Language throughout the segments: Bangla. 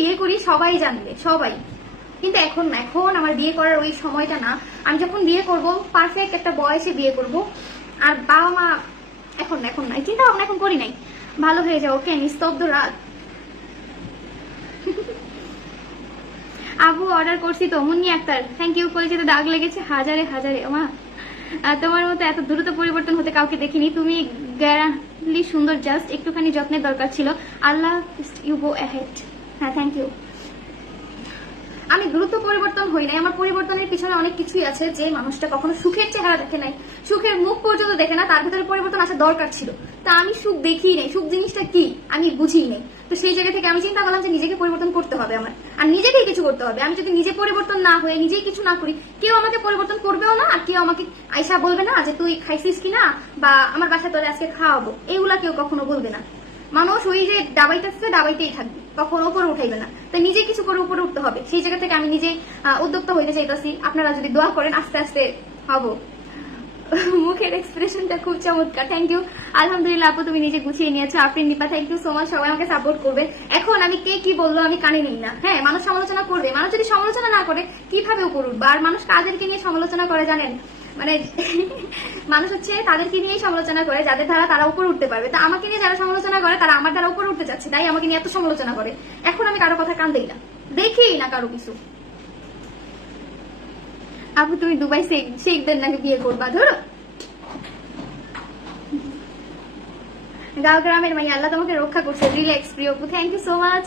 বিয়ে করি, সবাই জানবে, সবাই। কিন্তু এখন না এখন আমার বিয়ে করার ওই সময়টা না। আমি যখন বিয়ে করব পারফেক্ট একটা বয়সে বিয়ে করব, আর বাবা মা এখন না এখন না চিন্তা ভাবনা এখন করি নাই। ভালো হয়ে যাও, ওকে নিস্তব্ধ রাত আবু অর্ডার করছি তো, মুন্নি আক্তার। থ্যাংক ইউ কলেজে দাগ লেগেছে হাজারে হাজারে। মা তোমার মতো এত দ্রুত পরিবর্তন হতে কাউকে দেখিনি। তুমি গ্যারান্টলি সুন্দর জাস্ট একটুখানি যত্নের দরকার ছিল। আল্লাহ ইউ গো অ্যাহেড হ্যাঁ থ্যাংক ইউ আমি দ্রুত পরিবর্তন হই নাই, আমার পরিবর্তনের পিছনে অনেক কিছুই আছে যে মানুষটা কখনো সুখের চেহারা দেখে নাই। সুখের মুখ পর্যন্ত দেখে না, তার ভিতরে পরিবর্তন আসা দরকার ছিল। তা আমি সুখ দেখি নাই, সুখ জিনিসটা কি, আমি বুঝি নাই। তো সেই জায়গা থেকে আমি চিন্তা করলাম যে নিজেকে পরিবর্তন করতে হবে আমার। আর নিজেকেই কিছু করতে হবে। আমি যদি নিজে পরিবর্তন না হয়ে নিজেই কিছু না করি, কেউ আমাকে পরিবর্তন করবেও না, আর কেউ আমাকে আয়সা বলবে না যে তুই খাইছিস কিনা বা আমার বাসায় তোরে আজকে খাওয়াবো এইগুলা কেউ কখনো বলবে না। মানুষ ওই যে দাবাইতেছে দাবাইতেই থাকবে। কখনো উপরে উঠাইবে না। তাই নিজে কিছু করে উপরে উঠতে হবে। সেই জায়গা থেকে আমি নিজে আহ, উদ্যোক্তা হইতে চাইতেছি। আপনারা যদি দোয়া করেন আস্তে আস্তে হব। মুখের এক্সপ্রেশনটা খুব চমৎকার। থ্যাংক ইউ আলহামদুলিল্লাহ আপু তুমি নিজে গুছিয়ে নিয়েছো। আপনি Nipa thank you so much সবাই আমাকে সাপোর্ট করবেন এখন আমি কে কি বলল আমি কানে নিই না। হ্যাঁ মানুষ সমালোচনা করবে। মানুষ যদি সমালোচনা না করে কীভাবে উপর উঠবে? আর মানুষ কাদেরকে নিয়ে সমালোচনা করে জানেন? মানে মানুষ হচ্ছে তাদেরকে নিয়েই সমালোচনা করে, যাদের দ্বারা তারা উপরে উঠতে পারবে। তা আমাকে নিয়ে যারা সমালোচনা করে, তারা আমার দ্বারা উপরে উঠতে যাচ্ছে তাই আমাকে নিয়ে এত সমালোচনা করে। এখন আমি কারও কথা কান দেই না। দেখি না কারও কিছু। আপু, তুমি দুবাই শেখদের নাকি বিয়ে করবা? ধরো। গাঁও গ্রামের মাই আল্লাহ তোমাকে রক্ষা করছে। রিল্যাক্স, প্রিয় আপু থ্যাংক ইউ সো মাচ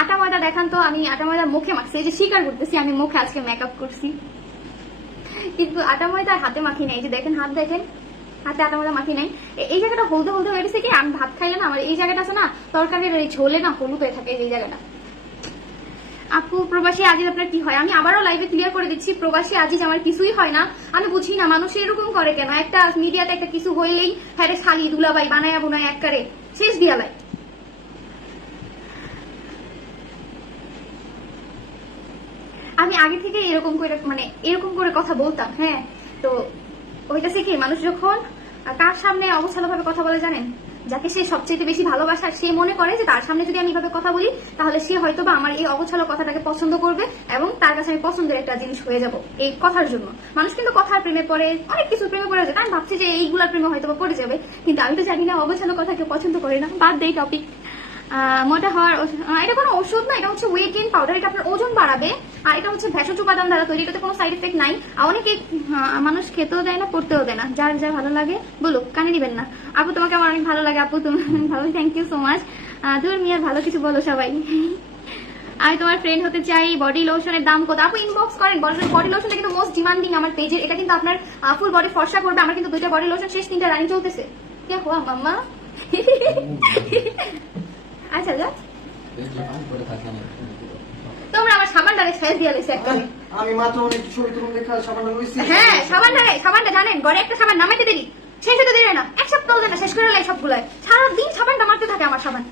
আটা ময়দা দেখান তো, আমি আটা ময়দা মুখে মাখছি, এই যে স্বীকার করতেছি, আমি মুখে আজকে মেকআপ করছি। কিন্তু আটা ময়দা হাতে মাখি নাই। যে দেখেন, হাত দেখেন। হাতে আটা ময়দা মাখি নাই। এই জায়গাটা হলদে হলদে হয়ে গেছে কি? আমি ভাত খাইলে না, আমার এই জায়গাটা আছে না, তরকারির এই ঝোলে না হলুদ হয়ে থাকে এই জায়গাটা। আপু, প্রবাসী আজিজ, আপনার কি হয়? আমি আবারও লাইভে ক্লিয়ার করে দিচ্ছি, প্রবাসী আজিজ আমার কিছুই হয় না। আমি বুঝি না, মানুষ এরকম করে কেন? একটা মিডিয়াতে একটা কিছু হইলেই হ্যাঁ শালি দুলাবাই বানায়া বুনায় এককারে শেষ দিয়া আমি আগে থেকে এরকম করে মানে এরকম করে কথা বলতাম হ্যাঁ? তো ওইটাছে কি মানুষ যখন তার সামনে অবস্থালো ভাবে কথা বলে জানেন? যাকে সে সবচেয়ে বেশি ভালোবাসা সে মনে করে যে তার সামনে যদি আমি এইভাবে কথা বলি, তাহলে সে হয়তো বা আমার এই অবছালো কথাটাকে পছন্দ করবে এবং তার কাছে আমি পছন্দের একটা জিনিস হয়ে যাব এই কথার জন্য। মানুষ কিন্তু কথার প্রেমে পড়ে, অনেক কিছু প্রেমে পড়ে যায় আমি ভাবছি যে এইগুলার প্রেমে হয়তো পড়ে যাবে, কিন্তু আমি তো জানি না অবছালো কথা কেউ পছন্দ করে না। বাদ দেই টপিক মোটা হওয়ার এটা কোনো ওষুধ না, এটা হচ্ছে ওয়েট গেইন পাউডার এটা আপনার ওজন বাড়াবে, আর এটা হচ্ছে ভেষজ উপাদান দ্বারা তৈরি, এটাতে কোনো সাইড এফেক্ট নাই। অনেকে মানুষ খেতেও দেয় না, পড়তেও দেয় না। যার যা ভালো লাগে, বলুক, কানে নিবেন না। আপু, তোমাকে আমার অনেক ভালো লাগে, আপু, তুমি ভালো থ্যাংক ইউ সো মাচ দূর মিয়ার ভালো কিছু বলো সবাই। আমি তোমার ফ্রেন্ড হতে চাই বডি লোশনের দাম কত? আপু ইনবক্স করেন বডি লোশনটা কিন্তু মোস্ট ডিমান্ডিং আমার পেজের এটা কিন্তু আপনার ফুল বডি ফর্সা করবে। আমার কিন্তু দুইটা বডি লোশন শেষ তিনটা রানিং চলতেছে। কে হওয়া মাম্মা আচ্ছা যা তোমরা আমার সাবানটাকে শেষ দিয়ে লেছে একবারে আমি মাত্র অনেক ছবি তুলুন দেখা সাবান রয়েছি হ্যাঁ সাবানটা সাবানটা জানেন একটা সাবান নামাইতে দেরি। শেষ হতে দেরি না। এক সপ্তাহ না শেষ করে লাই সারাদিন সাবানটা মারতে থাকে আমার সাবান।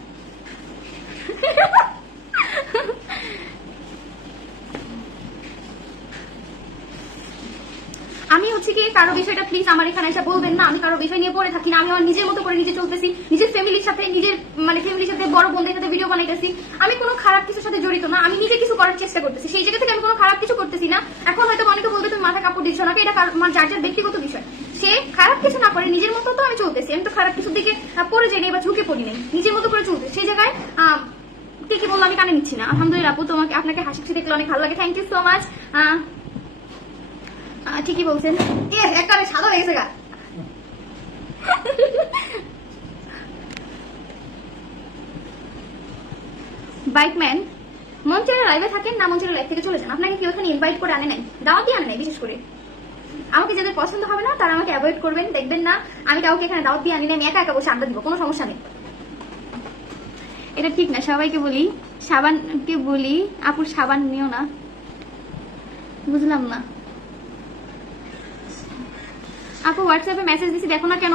আমি হচ্ছে কি কারও বিষয়টা প্লিজ আমার এখানে এসে বলবেন না, আমি কারও বিষয় নিয়ে পড়ে থাকি না, আমি আমার নিজের মতো করে নিজে চলতেছি, নিজের ফ্যামিলির সাথে, নিজের মানে ফ্যামিলির সাথে, বড় বোনদের সাথে ভিডিও বানাইতেছি। আমি কোনো খারাপ কিছুর সাথে জড়িত না, আমি নিজে কিছু করার চেষ্টা করতেছি। সেই জায়গা থেকে আমি কোনো খারাপ কিছু করতেছি না। এখন হয়তো অনেকে বলবে, তুমি মাথা কাপড় দিচ্ছ না এটা আমার যার যার ব্যক্তিগত বিষয়। সে খারাপ কিছু না করে, নিজের মতো তো আমি চলতেছি। আমি তো খারাপ কিছুর দিকে পড়ে যাই বা ঝুঁকে পড়ি নাই। নিজের মতো করে চলতে সেই জায়গায় কে কি বলল আমি কানে নিচ্ছি না। আলহামদুলিল্লাহ আপু, তোমাকে, আপনাকে হাসি খুশি দেখলে অনেক ভালো লাগে। থ্যাংক ইউ সো মাচ ঠিকই বলছেন। একবারে সাদা হয়ে গেছে গা বাইকম্যান মঞ্চের লাইভে থাকেন না মঞ্চের লাইভ থেকে চলে যান? আপনাকে কেউ এখানে ইনভাইট করে আনে নাই? দাওয়াত দিয়ে আনে নাই, বিশেষ করে? আমাকে যাদের পছন্দ হবে না, তারা আমাকে অ্যাভয়েড করবেন, দেখবেন না, আমি কাউকে এখানে দাওয়াত দিয়ে আনি না আমি একা একা বসে আড্ডা দিব, কোনো সমস্যা নেই। এটা ঠিক না, সবাইকে বলি, সাবানকে বলি, আপুর সাবান নিও না। বুঝলাম না। আপু হোয়াটসঅ্যাপে মেসেজ দিছি, দেখো না কেন?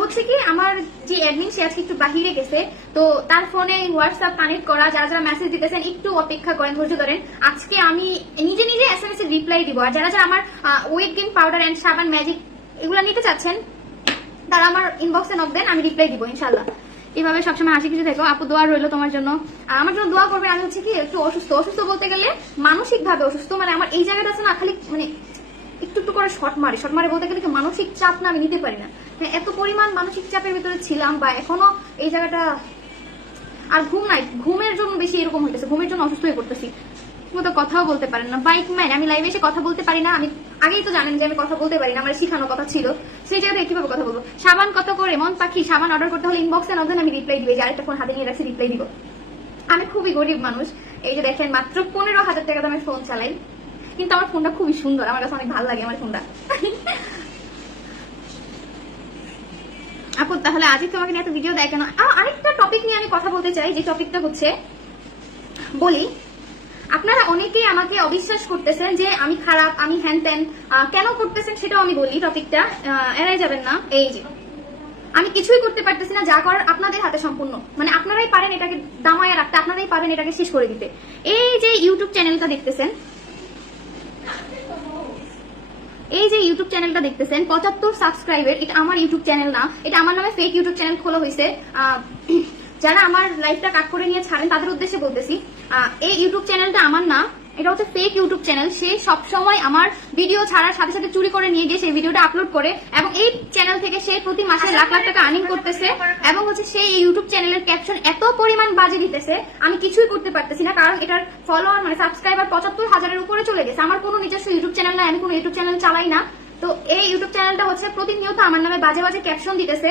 হচ্ছে কি, আমার যে অ্যাডমিন সে আজকে একটু বাহিরে গেছে। তো তার ফোনে হোয়াটসঅ্যাপ কানেক্ট করা, যারা যারা মেসেজ দিতেছেন, একটু অপেক্ষা করেন, ধৈর্য ধরেন। আজকে আমি নিজে নিজে এস এম এস এর রিপ্লাই দিব। আর যারা যারা আমার ওয়েট গেন পাউডার অ্যান্ড সাবান ম্যাজিক এগুলো নিতে চাচ্ছেন, তারা আমার ইনবক্সে নক দেন, আমি রিপ্লাই দিব ইনশাল্লাহ এভাবে সবসময় হাসি কিছু থেকো। আপু, দোয়া রইল তোমার জন্য। আমার জন্য দোয়া করবে আমি হচ্ছে কি, একটু অসুস্থ। অসুস্থ বলতে গেলে মানসিক ভাবে অসুস্থ। মানে আমার এই জায়গাটা আছে না, খালি মানে একটু একটু করে শর্ট মারে শর্ট মারে বলতে গেলে কি মানসিক চাপ না, আমি নিতে পারি না। মানে এত পরিমাণ মানসিক চাপের ভিতরে ছিলাম বা এখনও এই জায়গাটা আর ঘুম নাই, ঘুমের জন্য বেশি এরকম হইতেছে, ঘুমের জন্য অসুস্থ হয়ে পড়তেছি। মতো কথাও বলতে পারেন না। বাইক ম্যান, আমি লাইভে এসে কথা বলতে পারি না, আমি আগেই তো জানেন যে আমি কথা বলতে পারি না, আমার শিখানো কথা ছিল। সেই জায়গায় কীভাবে কথা বলব? সাবান কত করে? মন পাখি, সাবান অর্ডার করতে হলে ইনবক্সে নজর আমি রিপ্লাই দিবে, যে আরেকটা ফোন হাতে নিয়ে রাখছি রিপ্লাই দিব। আমি খুবই গরিব মানুষ। এই যে দেখেন, মাত্র পনেরো হাজার টাকা দামের ফোন চালাই। কিন্তু আমার ফোনটা খুবই সুন্দর, আমার কাছে অনেক ভালো লাগে আমার ফোনটা। আপু, তাহলে আজকে তোমাকে নিয়ে ভিডিও দেয় কেন আ- আরেকটা টপিক নিয়ে আমি কথা বলতে চাই, যে টপিকটা হচ্ছে, বলি, আপনারা অনেকেই আমাকে অবিশ্বাস করতেছেন যে আমি খারাপ, আমি হ্যান ত্যান কেন করতেছেন সেটাও আমি বলি টপিকটা এড়াই যাবেন না। এই যে, আমি কিছুই করতে পারতেছি না, যা করার আপনাদের হাতে সম্পূর্ণ। মানে আপনারাই পারেন এটাকে দামায় রাখতে, আপনারাই পারেন এটাকে শেষ করে দিতে। এই যে ইউটিউব চ্যানেলটা দেখতেছেন এই যে ইউটিউব চ্যানেলটা দেখতেছেন পঁচাত্তর সাবস্ক্রাইবার এটা আমার ইউটিউব চ্যানেল না এটা আমার নামে ফেক ইউটিউব চ্যানেল খোলা হয়েছে যারা আমার লাইফটা কাট করে নিয়ে ছাড়েন তাদের উদ্দেশ্যে বলতেছি এই ইউটিউব চ্যানেলটা আমার না এটা হচ্ছে ফেক ইউটিউব চ্যানেল সে সবসময় আমার ভিডিও ছাড়ার সাথে সাথে চুরি করে নিয়ে গিয়ে সেই ভিডিওটা আপলোড করে এবং এই চ্যানেল থেকে সে প্রতি মাসে লাখ লাখ টাকা আর্নিং করতেছে এবং হচ্ছে সেই ইউটিউব চ্যানেলের ক্যাপশন এত পরিমাণ বাজে দিতেছে আমি কিছুই করতে পারতেছি না কারণ এটার ফলোয়ার মানে সাবস্ক্রাইবার পঁচাত্তর হাজারের উপরে চলে গেছে। আমার কোনো নিজস্ব ইউটিউব চ্যানেল নাই আমি কোনো ইউটিউব চ্যানেল চালাই না। তো এই ইউটিউব চ্যানেলটা হচ্ছে প্রতিনিয়ত আমার নামে বাজে বাজে ক্যাপশন দিতেছে।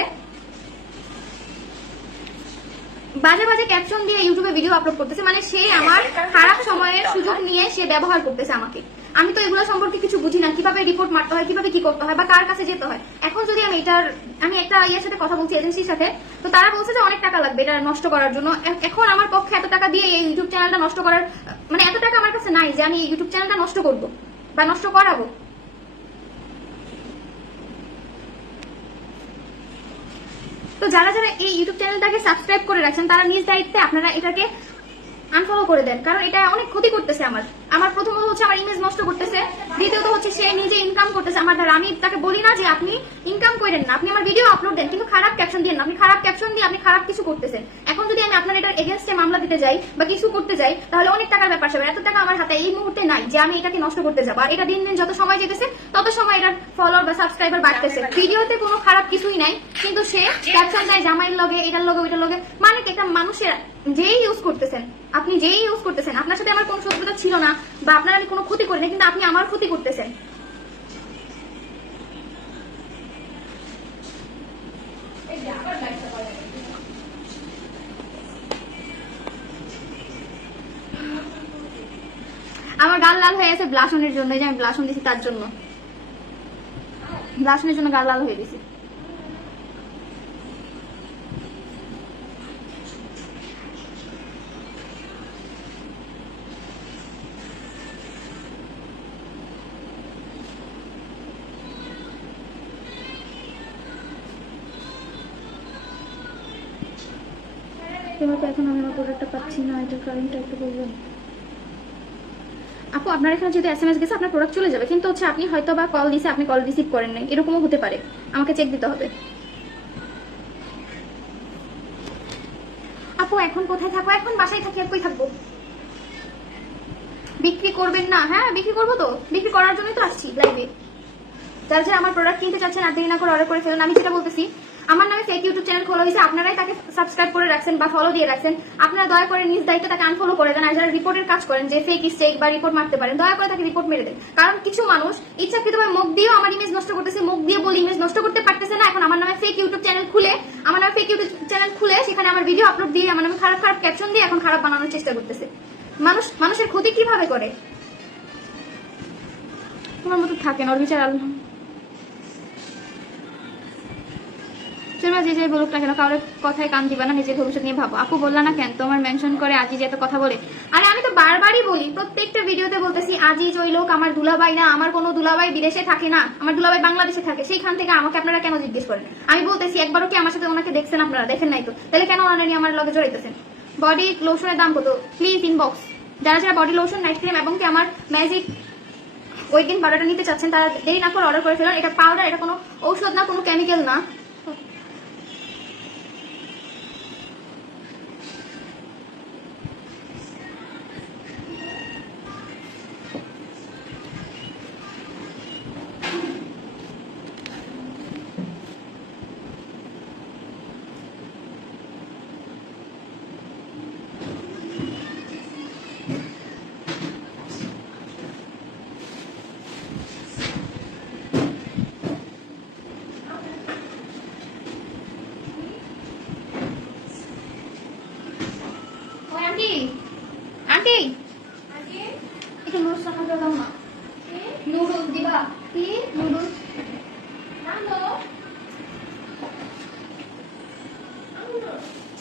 বাজে বাজে ক্যাপশন দিয়ে ইউটিউবে ভিডিও আপলোড করতেছে মানে সে আমার খারাপ সময়ের সুযোগ নিয়ে সে ব্যবহার করতেছে আমাকে। আমি তো এগুলো সম্পর্কে কিছু বুঝি না, কীভাবে রিপোর্ট মারতে হয়, কীভাবে কি করতে হয়, বা কার কাছে যেতে হয়। এখন যদি আমি এটার, আমি একটা ইয়ের সাথে কথা বলছি এজেন্সির সাথে, তো তারা বলছে যে অনেক টাকা লাগবে এটা নষ্ট করার জন্য। এখন আমার পক্ষে এত টাকা দিয়ে এই ইউটিউব চ্যানেলটা নষ্ট করার মানে এত টাকা আমার কাছে নাই যে আমি ইউটিউব চ্যানেলটা নষ্ট করব, বা নষ্ট করাবো। তো যারা যারা এই ইউটিউব চ্যানেলটাকে সাবস্ক্রাইব করে রাখছেন, তারা নিজ দায়িত্বে আপনারা এটাকে আনফলো করে দেন, কারণ এটা অনেক ক্ষতি করতেছে আমার। আমার প্রথমত হচ্ছে আমার ইমেজ নষ্ট করতেছে। দ্বিতীয়ত হচ্ছে সে নিজে ইনকাম করতেছে। আমার দ্বারা আমি তাকে বলি না যে আপনি ইনকাম করেন না। আপনি আমার ভিডিও আপলোড দেন, কিন্তু খারাপ ক্যাপশন দিয়ে না। আপনি খারাপ ক্যাপশন দিয়ে আপনি খারাপ কিছু করতেছেন। এখন যদি আমি আপনার এটার এগেনস্টে মামলা দিতে যাই বা কিছু করতে যাই, তাহলে অনেক টাকার ব্যাপার হবে এত টাকা আমার হাতে এই মুহূর্তে নাই যে আমি এটাকে নষ্ট করতে যাব। আর এটা দিন দিন যত সময় যেতেছে, তত সময় এটার ফলোয়ার বা সাবস্ক্রাইবার বাড়তেছে। ভিডিওতে কোনো খারাপ কিছুই নাই, কিন্তু সে ক্যাপশন দেয় জামাইয়ের লগে, এটার লগে, ওইটার লগে। মানে কি, একটা মানুষের যেই ইউজ করতেছেন, আপনি যেই ইউজ করতেছেন, আপনার সাথে আমার কোনো শত্রুতা ছিল না। বা আপনার আমি কোনো ক্ষতি করি না, কিন্তু আপনি আমার ক্ষতি করতেছেন। আমার গাল লাল হয়ে গেছে ব্লাসনের জন্য যে আমি ব্লাসন দিছি তার জন্য। ব্লাসনের জন্য গাল লাল হয়ে গেছে। এখন আমি আমার প্রোডাক্টটা পাচ্ছি না, এটার কারণটা বলবেন? আপু, আপনার এখানে যদি এসএমএস গেছে, আপনার প্রোডাক্ট চলে যাবে। কিন্তু হচ্ছে আপনি হয়তো বা কল দিছে আপনি কল রিসিভ করেন নাই। এরকমও হতে পারে। আমাকে চেক দিতে হবে। আপু, এখন কোথায় থাকো এখন বাসায় থাকি, আর কই থাকব? বিক্রি করবেন না হ্যাঁ? বিক্রি করব তো? বিক্রি করার জন্যই তো আসছি লাইভে যারা যারা আমার প্রোডাক্ট কিনতে চাচ্ছেন, আর দেরি না করে অর্ডার করে ফেলুন। আমি যেটা বলতেছি আমার নামে ফেক ইউটিউব চ্যানেল খোলা হয়েছে, আপনারাই তাকে সাবস্ক্রাইব করে রাখছেন বা ফলো দিয়ে রাখছেন। আপনারা দয়া করে নিজ দায়িত্ব তাকে আনফলো করে দেন। আর যারা রিপোর্টের কাজ করেন, যে ফেক স্টেক বা রিপোর্ট মারতে পারেন, দয়া করে তাকে রিপোর্ট মেরে দেন। কারণ কিছু মানুষ ইচ্ছাকৃতভাবে মুখ দিয়েও আমার ইমেজ নষ্ট করতেছে, মুখ দিয়ে বলে ইমেজ নষ্ট করতে পারতেছে না। এখন আমার নামে ফেক ইউটিউব চ্যানেল খুলে, আমার নামে ফেক ইউটিউব চ্যানেল খুলে, সেখানে আমার ভিডিও আপলোড দিয়ে আমার নামে খারাপ খারাপ ক্যাপশন দিয়ে এখন খারাপ বানানোর চেষ্টা করতেছে। মানুষ, মানুষের ক্ষতি কীভাবে করে? তোমার মতো থাকেন ওর বিচার যে যে বলুক না কেন, কারোর কথায় কান দিবা না, নিজের ভবিষ্যৎ নিয়ে ভাবো। আপু বললা না কেন, তোমার মেনশন করে আজি যে এত কথা বলে। আরে আমি তো বারবারই বলি, প্রত্যেকটা ভিডিওতে বলতেছি, আজিজ ওই লোক আমার দুলাভাই না, আমার কোনো দুলাভাই বিদেশে থাকে না, আমার দুলাভাই বাংলাদেশে থাকে, সেইখান থেকে আমাকে আপনারা কেন জিজ্ঞেস করেন? আমি বলতেছি, একবারও কি আমার সাথে ওনাকে দেখছেন আপনারা? দেখেন নাই তো? তাহলে কেন ওনারা নিয়ে আমার লগে জড়াইতেছেন? বডি লোশনের দাম কত? প্লিজ ইনবক্স যারা যারা বডি লোশন নাইট ক্রিম এবং কি আমার ম্যাজিক ওই দিন বারোটা নিতে চাচ্ছেন, তারা দেরি না করে অর্ডার করে ফেলুন। এটা পাউডার এটা কোনো ঔষধ না, কোনো কেমিক্যাল না। আন্টি? আন্টি? একটু নুডলস দাও না নুডলস দিবা? কি? নুডলস।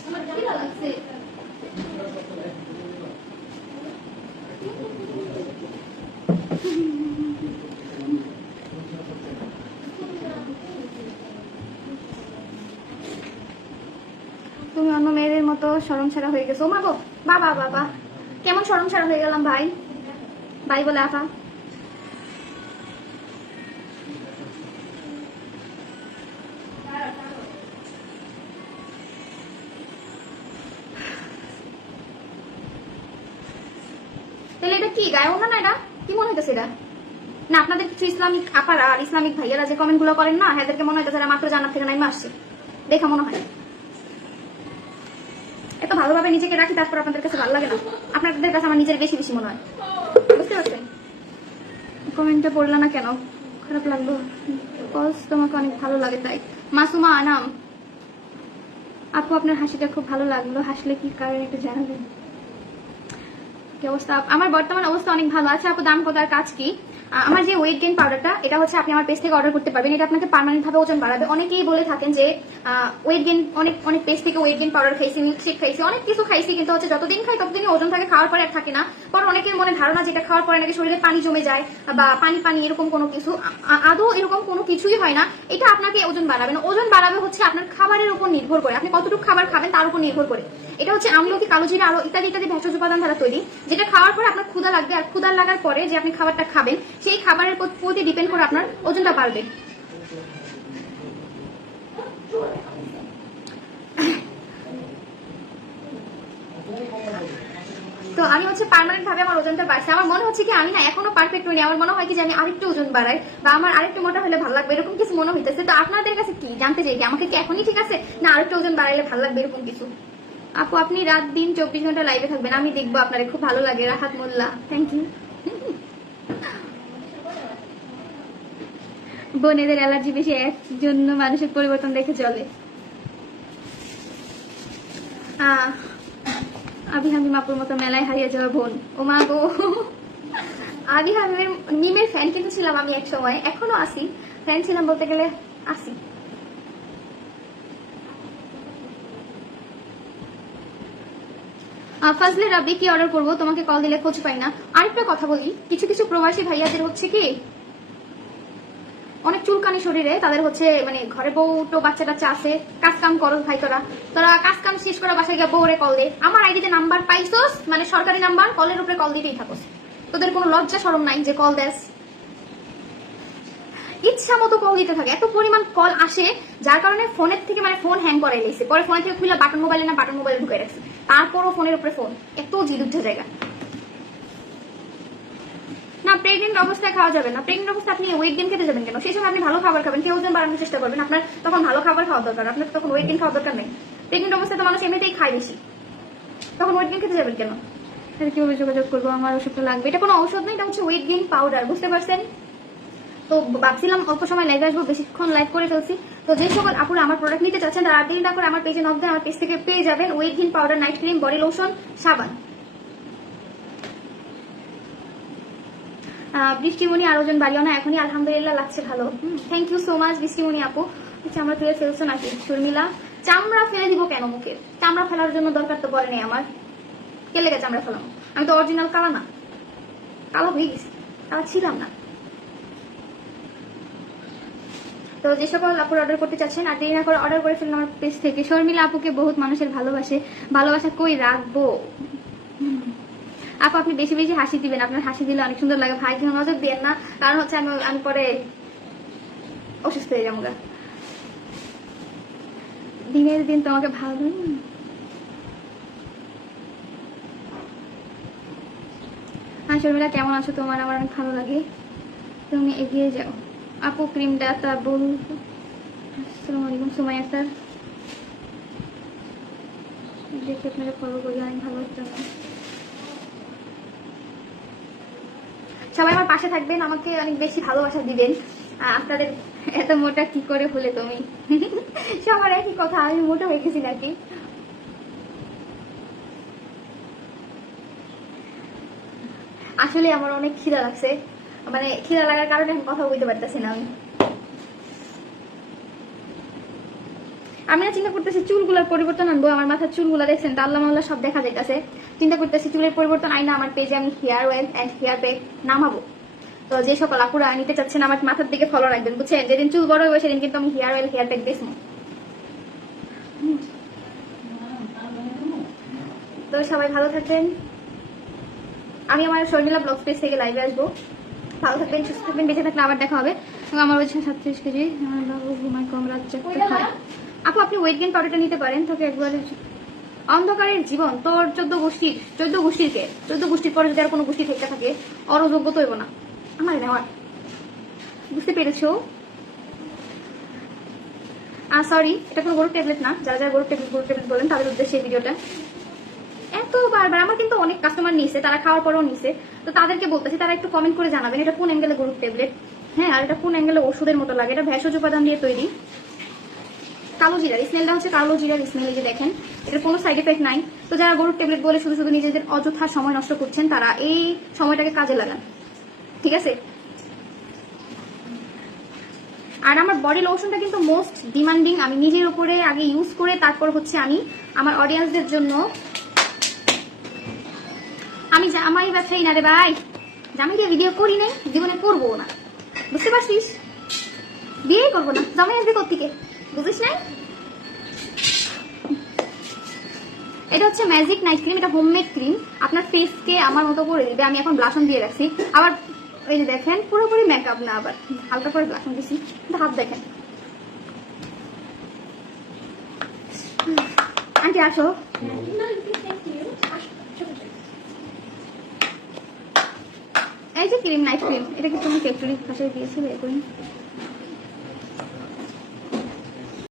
আমার খিদা লাগছে। তুমি অন্য মেয়েদের মতো শরম ছাড়া হয়ে গেছো। মা গো। বাবা বাবা। কেমন শরম ছাড়া হয়ে গেলাম ভাই। ভাই বলে আফা তাহলে এটা কি গায়ে ওঠা না এটা? কি মনে হইতেছে এটা? না, আপনাদের ইসলামিক আপারা আর ইসলামিক ভাইয়ারা যে কমেন্টগুলো করেন না এদেরকে মনে হইতেছে মাত্র জান্নাত থেকে নাইমা আসছে। দেখা মনে হয়। এত ভালোভাবে নিজেকে রাখি, তারপর আপনাদের কাছে ভালো লাগে না। আপনাদের কাছে আমার নিজের বেশি বেশি মনে হয়। বুঝতে পারছেন? কমেন্টটা পড়লা না কেন? খারাপ লাগল। কজ তোমাকে অনেক ভালো লাগে, তাই। মাসুমা, আনাম। আপু, আপনার হাসিটা খুব ভালো লাগল। হাসলে কি কারণ একটু জানাবেন? কি অবস্থা? আমার বর্তমান অবস্থা অনেক ভালো আছে। আপু, দাম কত আর কাজ কি? আমার যে ওয়েট গেইন পাউডারটা এটা হচ্ছে আপনি আমার পেজ থেকে অর্ডার করতে পারবেন। এটা আপনাকে পার্মানেন্ট ভাবে ওজন বাড়াবে। অনেকেই বলে থাকেন যে ওয়েট গেইন অনেক অনেক পেজ থেকে ওয়েট গেইন পাউডার খাইছি মিল্কশেক খাইছি, অনেক কিছু খাইছি, কিন্তু হচ্ছে যতদিন খাই ততদিনই ওজন থাকে, খাওয়ার পরে আর থাকে না। পর অনেকের মনে ধারণা যেটা খাওয়ার পরে নাকি শরীরে পানি জমে যায় বা পানি পানি এরকম কোনো কিছু আদৌ এরকম কোনো কিছুই হয় না। এটা আপনাকে ওজন বাড়াবে না। ওজন বাড়াবে হচ্ছে আপনার খাবারের উপর নির্ভর করে। আপনি কতটুকু খাবার খাবেন তার উপর নির্ভর করে। এটা হচ্ছে আমলকি কালো জিরা আলো ইত্যাদি ইত্যাদি ভেষজ উপাদান দ্বারা তৈরি, যেটা খাওয়ার পরে আপনার ক্ষুদা লাগবে। আর ক্ষুদা লাগার পরে যে আপনি খাবারটা খাবেন সেই খাবারের প্রতি- ডিপেন্ড করে আপনার ওজনটা বাড়বে। তো আমি হচ্ছে পার্মানেন্ট ভাবে আমার ওজনটা বাড়ছে। আমার মনে হচ্ছে কি, আমি না এখনও পারফেক্ট হইনি। আমার মনে হয় কি যে আমি আরেকটু ওজন বাড়াই বা আমার আরেকটু মোটা হলে ভালো লাগবে, এরকম কিছু মনে হইতেছে। তো আপনাদের কাছে কি জানতে চাই কি আমাকে কি এখনই ঠিক আছে? না আরেকটু ওজন বাড়াইলে ভালো লাগবে এরকম কিছু? আপু, আপনি রাত দিন চব্বিশ ঘণ্টা লাইভে থাকবেন। আমি দেখব আপনার। খুব ভালো লাগে। রাহাত মোল্লা। থ্যাংক ইউ বোনেদের অ্যালার্জি বেশি এক জন্য মানুষের পরিবর্তন দেখে চলে। আবি হামিম মতো মেলায় হারিয়ে যাওয়া বোন। ও মা গো। মিমের ফ্যান কিন্তু ছিলাম আমি এক সময়, এখনও আসি ফ্যান ছিলাম বলতে গেলে আসি ফাজলে রাব্বি কি অর্ডার করব, তোমাকে কল দিলে খোঁজ পাই না। আরেকটা কথা বলি, কিছু কিছু প্রবাসী ভাইয়াদের হচ্ছে কি অনেক চুলকানি শরীরে, তাদের হচ্ছে মানে ঘরে বউ তো বাচ্চা টাচ্চা আছে কাজ কাম করো ভাই তোরা। তোরা কাজ কাম শেষ করে বাসায় গিয়ে বউরে কল দে। আমার আইডিতে নাম্বার পাইছস? মানে সরকারি নাম্বার কলের উপরে কল দিতেই থাকোস। তোদের কোনো লজ্জা সরম নাই যে কল দেস? ইচ্ছা মতো কল দিতে থাকে। এত পরিমাণ কল আসে, যার কারণে ফোনের থেকে মানে ফোন হ্যাং করাই লেছে পরে ফোন থেকে খুলে বাটন মোবাইলে না বাটন মোবাইলে ঢুকে রাখছে। তারপরও ফোনের উপরে ফোন এত জিদুদ্ধ জায়গা না প্রেগনেন্ট অবস্থায় খাওয়া যাবে না। প্রেগনেন্ট অবস্থা আপনি ওয়েট গেন খেতে যাবেন কেন? সেই সময় আপনি ভালো খাবার খাবেন, কেউ ওজন বাড়ানোর চেষ্টা করবেন আপনার তখন ভালো খাবার খাওয়া দরকার, আপনার তখন ওয়েট গেন খাওয়া দরকার নেই। প্রেগনেন্ট অবস্থায় তো মানুষ এমনিতেই খায় বেশি। তখন ওয়েট গেন খেতে যাবেন কেন? তাহলে কীভাবে যোগাযোগ করব? আমার ওষুধটা লাগবে। এটা কোনো ঔষধ নেই, এটা হচ্ছে ওয়েট গেইন পাউডার বুঝতে পারছেন? তো ভাবছিলাম অল্প সময় লাইভ আসব, বেশিক্ষণ লাইভ করে ফেলছি। তো যে সকল আপুরা আমার প্রোডাক্ট নিতে চাচ্ছেন, তারা আর দেরি না করে আমার পেজে নক দেন আমার পেজ থেকে পেয়ে যাবেন weight gain powder night cream body lotion সাবান। বৃষ্টিমণি আর ওজন বাড়িও না, এখনই আলহামদুলিল্লাহ লাগছে ভালো। Thank you so much Brishtimoni আপু। চামড়া তুলে ফেলছো নাকি? শর্মিলা, চামড়া ফেলে দিব কেন মুখে? চামড়া ফেলার জন্য দরকার তো পড়ে নেই আমার। কে লেগে চামড়া ফেলানো? আমি তো অরিজিনাল কালা না। কালো হয়ে গেছি। কালা ছিলাম না। তো যে সকল আপুর অর্ডার করতে চাচ্ছেন, আর দেরি না করে অর্ডার করে ফেলুন আমার পেজ থেকে। শর্মিলা আপুকে বহুত মানুষের ভালোবাসে। ভালোবাসা কই রাখব? আপু, আপনি বেশি বেশি হাসি দিবেন। আপনার হাসি দিলে অনেক সুন্দর লাগে। ভাই কেউ নজর দিয়েন না? কারণ হচ্ছে আমি আমি পরে অসুস্থ হয়ে যাব দিনের দিন তোমাকে ভালো। হ্যাঁ শর্মিলা, কেমন আছো? তোমার আমার অনেক ভালো লাগে। তুমি এগিয়ে যাও। আপু ক্রিমটা তা বল। আসসালামু আলাইকুম, সুমাই আক্তার। দেখে আপনারা ফলো করি অনেক ভালো হতো সবাই আমার পাশে থাকবেন, আমাকে অনেক বেশি ভালোবাসা দিবেন। আপনাদের এত মোটা কি করে হলে তুমি? সবার একই কথা, আমি মোটা হয়ে গেছি নাকি? আসলে আমার অনেক খিদা লাগছে। মানে খিদা লাগার কারণে আমি কথা বলতে পারতেছি না আমি। আমি না চিন্তা করতেছি চুলগুলোর পরিবর্তন আনব আমার মাথার চুলগুলো দেখছেন তো আল্লাহ মাল্লাহ সব দেখা যাইতেছে। চিন্তা করতেছি চুলের পরিবর্তন আইনা আমার পেজে আমি hair oil and hair pack নামাবো। তো যে সকল আপুরা নিতে চাচ্ছেন আমার মাথার দিকে ফলো রাখবেন বুঝছেন? যেদিন চুল বড় হবে সেদিন কিন্তু আমি হেয়ার অয়েল হেয়ার প্যাক বেসবো তো সবাই ভালো থাকবেন। আমি আমার শর্মিলা ব্লগ স্পেস থেকে লাইভে আসব। ভালো থাকবেন সুস্থ থাকবেন বেঁচে থাকলে আবার দেখা হবে। আমার ওজন সাতত্রিশ কেজি। আমার বাবু ঘুমায় কম রাত জাগতে হয় আপু, আপনি ওয়েট গেন পাউডারটা নিতে পারেন, তোকে একবার অন্ধকারের জীবন, তোর চোদ্দ গোষ্ঠীর চোদ্দ গোষ্ঠীর কে চোদ্দ গোষ্ঠীর পরে যদি আর কোনো গোষ্ঠী থেকে থাকে অরযোগ্য হইব না। আমার নেওয়ার। বুঝতে পেরেছ? আর সরি এটা কোনো গরুর ট্যাবলেট না। যারা যারা গরুর ট্যাবলেট গরুর ট্যাবলেট বলেন, তাদের উদ্দেশ্যে এই ভিডিওটা। এত বারবার আমার কিন্তু অনেক কাস্টমার নিয়েছে তারা খাওয়ার পরেও নিয়েছে তো তাদেরকে বলতেছি, তারা একটু কমেন্ট করে জানাবেন, এটা কোন অ্যাঙ্গেলে গরুর ট্যাবলেট হ্যাঁ আর এটা কোন অ্যাঙ্গেলে ওষুধের মতো লাগে? এটা ভেষজ উপাদান দিয়ে তৈরি। কালো জিরার স্মেলটা হচ্ছে কালো জিরার স্মেল এই যে দেখেন এটার কোনো সাইড এফেক্ট নাই। তো যারা গরুর ট্যাবলেট বলে শুধু শুধু নিজেদের অযথা সময় নষ্ট করছেন, তারা এই সময়টাকে কাজে লাগান। ঠিক আছে? আর আমার বডি লোশনটা কিন্তু মোস্ট ডিমান্ডিং আমি নিজের উপরে আগে ইউজ করে তারপর হচ্ছে আমি আমার অডিয়েন্সদের জন্য আমি জামাই ব্যবসায়ী না রে ভাই। জামাই দিয়ে ভিডিও করি নাই, জীবনে করব না। বুঝতে পারছিস? বিয়েই করব না, জামাই আসবে কোথেকে বুঝিস নাই? এটা হচ্ছে ম্যাজিক নাইট ক্রিম এটা হোমমেড ক্রিম আপনার ফেসকে আমার মতো করে দিবে, আমি এখন ব্লাশন দিয়ে রাখছি। আবার এই যে দেখেন, পুরোপুরি মেকআপ না, আবার হালকা করে ব্লাশন দিছি। হাত দেখেন। আন্টি, আসো। এই যে ক্রিম নাইট ক্রিম এটা কি তুমি ফ্যাক্টরি ভাষায় দিয়েছিলে? এগুলি